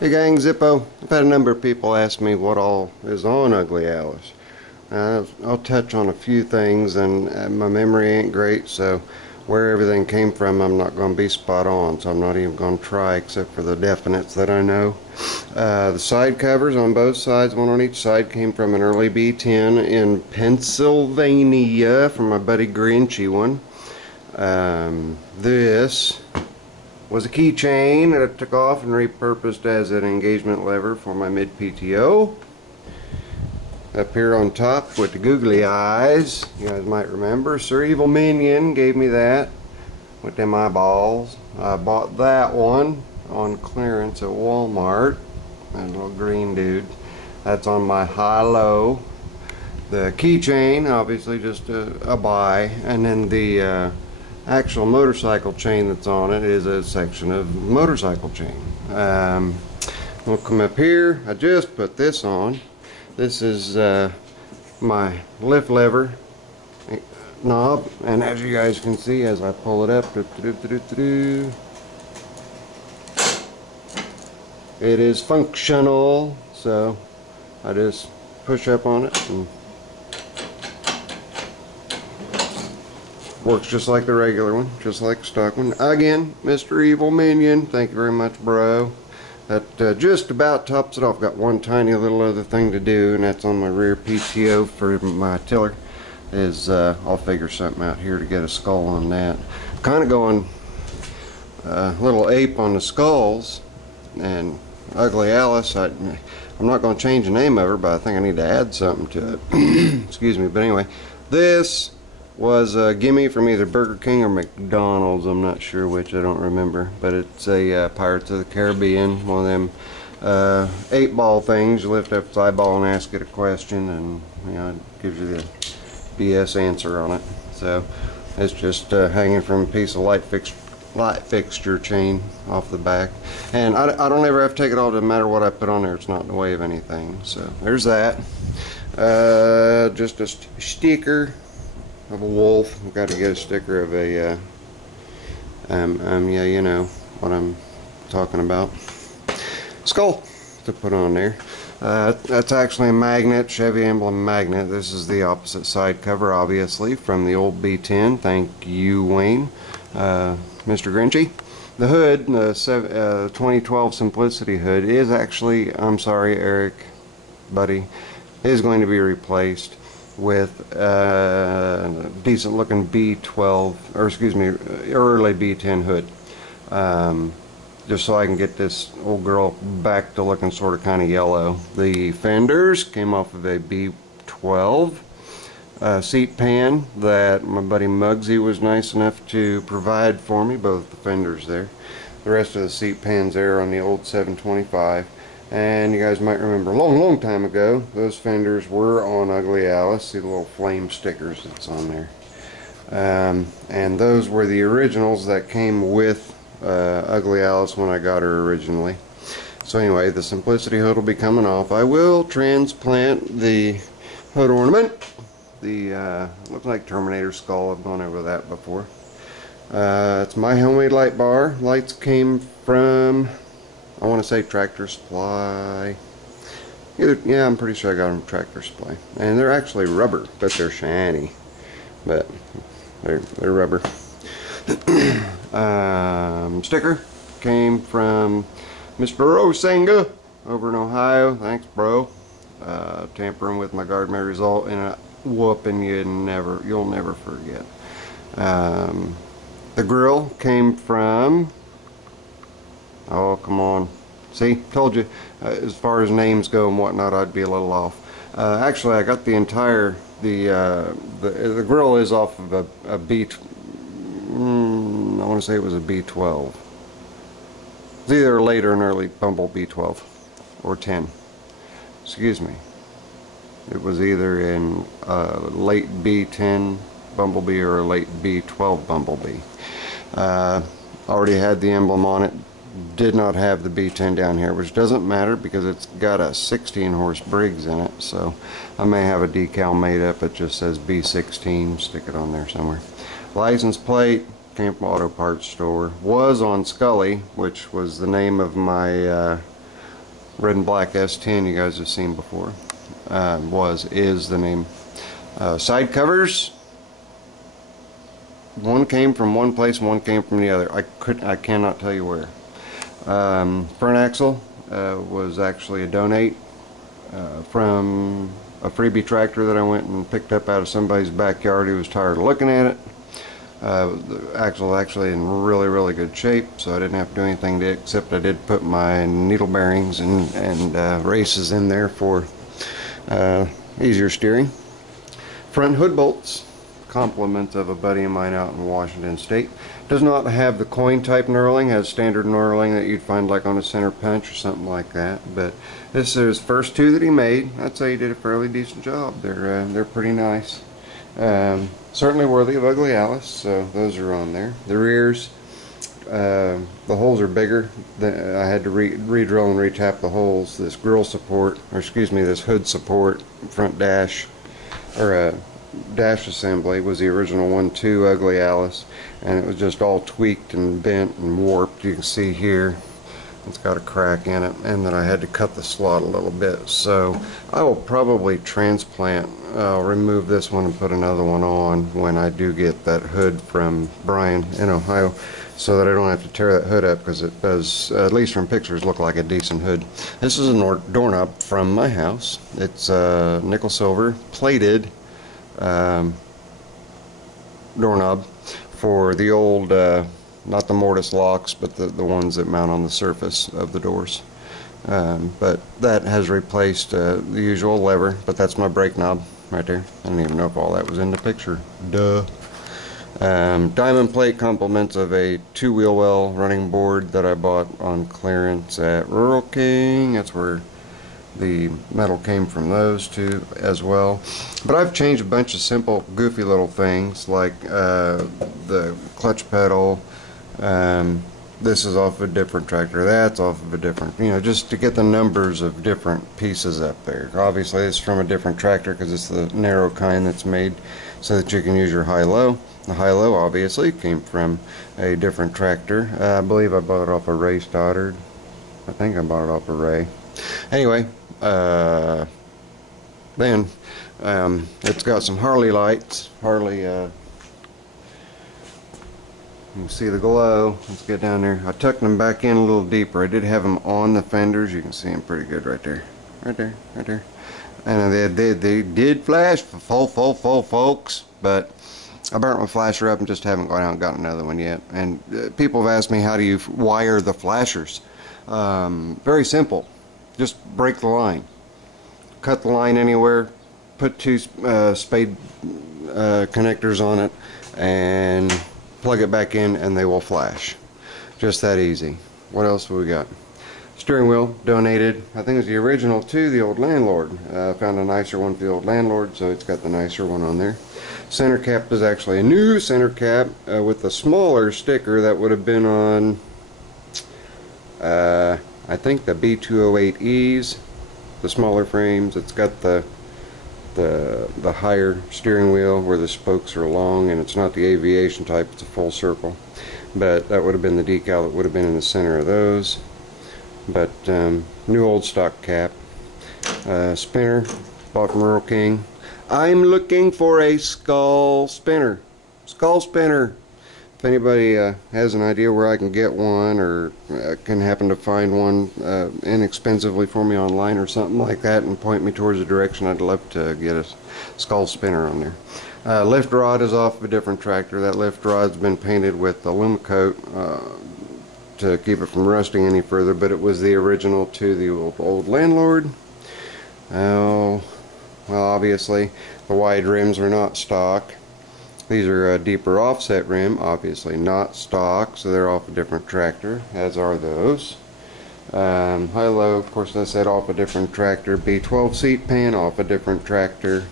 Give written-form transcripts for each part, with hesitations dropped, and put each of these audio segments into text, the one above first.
Hey gang, Zippo. I've had a number of people ask me what all is on Ugly Alice. I'll touch on a few things, and my memory ain't great, so where everything came from I'm not going to be spot on, so I'm not even going to try except for the definites that I know. The side covers on both sides, one on each side, came from an early B10 in Pennsylvania from my buddy Grinchy one. This was a keychain that I took off and repurposed as an engagement lever for my mid PTO. Up here on top with the googly eyes, you guys might remember, Sir evilminion gave me that with them eyeballs. I bought that one on clearance at Walmart. That little green dude. That's on my high-low. The keychain, obviously just a buy, and then the actual motorcycle chain that's on it is a section of motorcycle chain. We'll come up here. I just put this on. This is my lift lever knob, and as you guys can see, as I pull it up, it is functional. So I just push up on it and works just like the regular one, just like the stock one. Again, Mr. evilminion, thank you very much, bro. That just about tops it off. Got one tiny little other thing to do, and that's on my rear PTO for my tiller. I'll figure something out here to get a skull on that. Kind of going little ape on the skulls, and Ugly Alice. I'm not going to change the name of her, but I think I need to add something to it. Excuse me, but anyway, this was a gimme from either Burger King or McDonald's. I'm not sure which, I don't remember, but it's a Pirates of the Caribbean, one of them 8-ball things. You lift up its eyeball and ask it a question, and it gives you the BS answer on it. So it's just hanging from a piece of light fixture chain off the back, and I don't ever have to take it off. No matter what I put on there, it's not in the way of anything. So there's that. Just a sticker of a wolf. I've got to get a sticker of a yeah, you know what I'm talking about. Skull to put on there. That's actually a magnet, Chevy emblem magnet. This is the opposite side cover, obviously, from the old B10. Thank you, Wayne. Mr. Grinchy. The hood, the 2012 Simplicity hood, is actually, I'm sorry, Eric, buddy, is going to be replaced with a decent looking B12, or excuse me, early B10 hood, just so I can get this old girl back to looking sort of kind of yellow. The fenders came off of a B12 seat pan that my buddy Muggsy was nice enough to provide for me, both the fenders there. The rest of the seat pans there on the old 725. And you guys might remember a long time ago, those fenders were on Ugly Alice. See the little flame stickers that's on there. And those were the originals that came with Ugly Alice when I got her originally. So anyway, the Simplicity hood will be coming off. I will transplant the hood ornament. The looks like Terminator skull. I've gone over that before. It's my homemade light bar. Lights came from, I want to say, Tractor Supply. Yeah, I'm pretty sure I got them from Tractor Supply. And they're actually rubber, but they're shiny. But they're rubber. Sticker came from Mr. Rosenga over in Ohio. Thanks, bro. Tampering with my guard may result in a whooping you'll never forget. The grill came from, oh come on, see, told you, as far as names go and whatnot, I'd be a little off. Actually, I got the entire, the grill is off of a B, I want to say it was a B12. It's either late or an early Bumblebee 12 or 10. Excuse me. It was either in late B10 Bumblebee or a late B12 Bumblebee. Already had the emblem on it. Did not have the B10 down here, which doesn't matter because it's got a 16 horse Briggs in it. So I may have a decal made up that just says B16. Stick it on there somewhere. License plate came from Auto Parts Store. Was on Scully, which was the name of my red and black S10 you guys have seen before. Is the name. Side covers, one came from one place and one came from the other. I cannot tell you where. Front axle was actually a donate from a freebie tractor that I went and picked up out of somebody's backyard who was tired of looking at it. The axle actually in really good shape, so I didn't have to do anything to it, except I did put my needle bearings and races in there for easier steering. Front hood bolts, compliments of a buddy of mine out in Washington State. Does not have the coin type knurling, has standard knurling that you'd find like on a center punch or something like that. But this is first two that he made. I'd say he did a fairly decent job. They're pretty nice. Certainly worthy of Ugly Alice, so those are on there. The rears, the holes are bigger. I had to re-drill and re-tap the holes. This grill support, or excuse me, this hood support, front dash, or dash assembly was the original one too, Ugly Alice, and it was just all tweaked and bent and warped. You can see here it's got a crack in it, and then I had to cut the slot a little bit. So I will probably transplant, remove this one and put another one on when I do get that hood from Brian in Ohio, so that I don't have to tear that hood up, because it does, at least from pictures, look like a decent hood. This is a doorknob from my house. It's nickel silver plated doorknob for the old, not the mortise locks, but the ones that mount on the surface of the doors. But that has replaced the usual lever, but that's my brake knob right there. I don't even know if all that was in the picture. Duh. Diamond plate complements of a 2-wheel well running board that I bought on clearance at Rural King. That's where the metal came from, those two as well. But I've changed a bunch of simple goofy little things, like the clutch pedal. This is off of a different tractor, that's off of a different, you know, just to get the numbers of different pieces up there. Obviously it's from a different tractor because it's the narrow kind that's made so that you can use your high-low. The high-low obviously came from a different tractor. I believe I bought it off of Ray Stoddard. I think I bought it off of Ray. Anyway, then it's got some Harley lights. Harley, you can see the glow. Let's get down there. I tucked them back in a little deeper. I did have them on the fenders. You can see them pretty good right there. Right there, right there. And they did flash for folks, but I burnt my flasher up and just haven't gone out and got another one yet. And people have asked me, how do you wire the flashers? Very simple. Just break the line. Cut the line anywhere, put two spade connectors on it, and plug it back in, and they will flash. Just that easy. What else have we got? Steering wheel, donated. I think it's the original to the old landlord. Found a nicer one for the old landlord, so it's got the nicer one on there. Center cap is actually a new center cap with a smaller sticker that would have been on, I think, the B208Es, the smaller frames. It's got the higher steering wheel where the spokes are long, and it's not the aviation type, it's a full circle. But that would have been the decal that would have been in the center of those. But new old stock cap. Spinner, bought from Rural King. I'm looking for a skull spinner. Skull spinner. If anybody has an idea where I can get one, or can happen to find one inexpensively for me online or something like that, and point me towards the direction, I'd love to get a skull spinner on there. Lift rod is off of a different tractor. That lift rod's been painted with Alumicoat to keep it from rusting any further, but it was the original to the old landlord. Well, obviously the wide rims are not stock. These are a deeper offset rim, obviously not stock, so they're off a different tractor, as are those. High-low, of course, I said off a different tractor. B12 seat pan off a different tractor.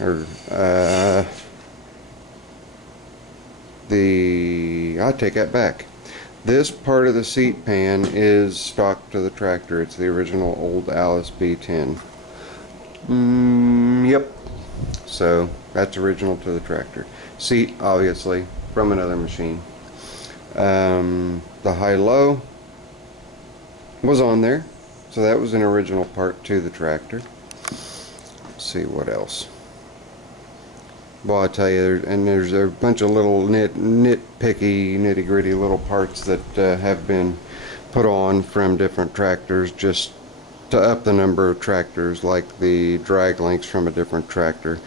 I take that back. This part of the seat pan is stock to the tractor. It's the original old Alice B10. Yep. So that's original to the tractor. Seat, obviously, from another machine. The high-low was on there. So that was an original part to the tractor. Let's see what else. Well, I tell you, there's a bunch of little nitpicky, nitty-gritty little parts that have been put on from different tractors just to up the number of tractors, like the drag links from a different tractor.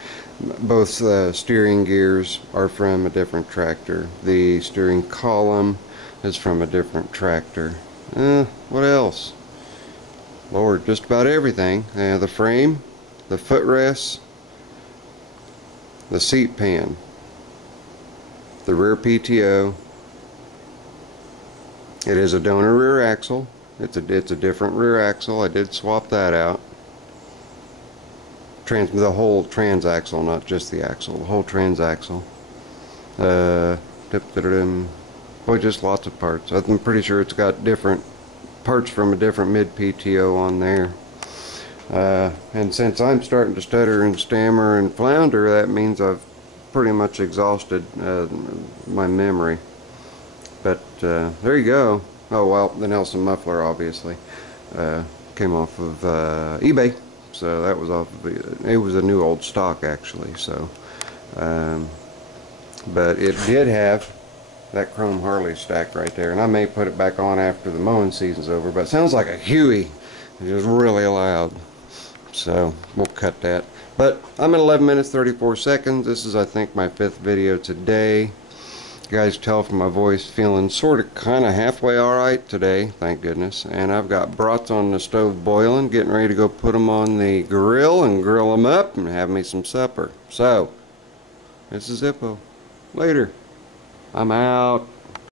Both steering gears are from a different tractor. The steering column is from a different tractor. What else? Lord, just about everything. The frame, the footrests, the seat pan, the rear PTO. It is a donor rear axle. It's a different rear axle. I did swap that out. The whole transaxle, not just the axle. The whole transaxle. Boy, just lots of parts. I'm pretty sure it's got different parts from a different mid PTO on there. And since I'm starting to stutter and stammer and flounder, that means I've pretty much exhausted my memory. But there you go. Oh well, the Nelson muffler obviously came off of eBay, so that was off of it was a new old stock actually. So, but it did have that chrome Harley stacked right there, and I may put it back on after the mowing season's over. But it sounds like a Huey. It's just really loud. So we'll cut that. But I'm at 11 minutes 34 seconds. This is, I think, my 5th video today. You guys tell from my voice, feeling sort of kind of halfway alright today, thank goodness. And I've got brats on the stove boiling, getting ready to go put them on the grill and grill them up and have me some supper. So, this is Zippo. Later. I'm out.